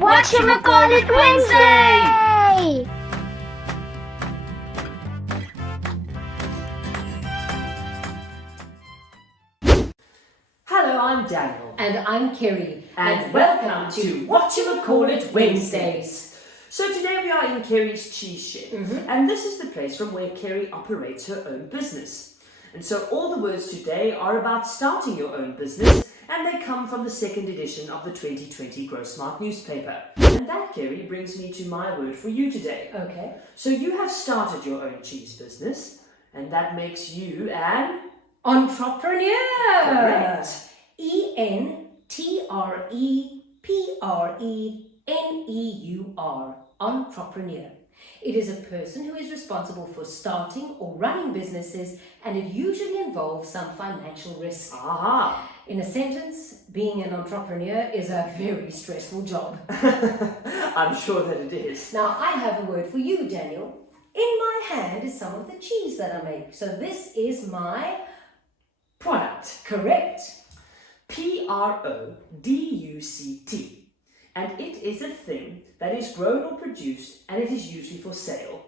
Whatchamacallit Wednesday! Hello, I'm Daniel. And I'm Kerry. And welcome to Whatchamacallit Wednesdays. So today we are in Kerry's cheese shed. And this is the place from where Kerry operates her own business. And so all the words today are about starting your own business, and they come from the second edition of the 2020 Growsmart newspaper. And that, Kerry, brings me to my word for you today. Okay. So you have started your own cheese business, and that makes you an Entrepreneur. Correct. Entrepreneur. Entrepreneur. It is a person who is responsible for starting or running businesses, and it usually involves some financial risk. Aha! In a sentence, being an entrepreneur is a very stressful job. I'm sure that it is. Now, I have a word for you, Daniel. In my hand is some of the cheese that I make. So this is my Product. correct. Product. And it is a thing that is grown or produced, and it is usually for sale.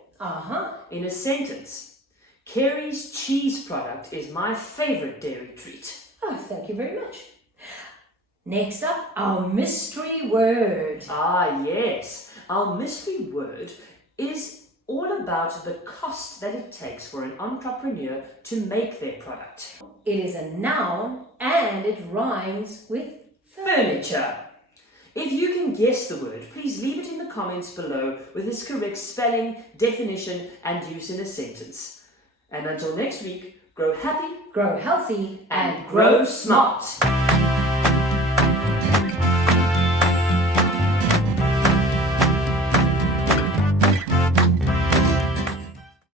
In a sentence, Kerry's cheese product is my favourite dairy treat. Oh, thank you very much. Next up, our mystery word. Ah, yes. Our mystery word is all about the cost that it takes for an entrepreneur to make their product. It is a noun and it rhymes with Furniture. If you can guess the word, please leave it in the comments below with its correct spelling, definition, and use in a sentence. And until next week, grow happy, grow healthy, and grow smart.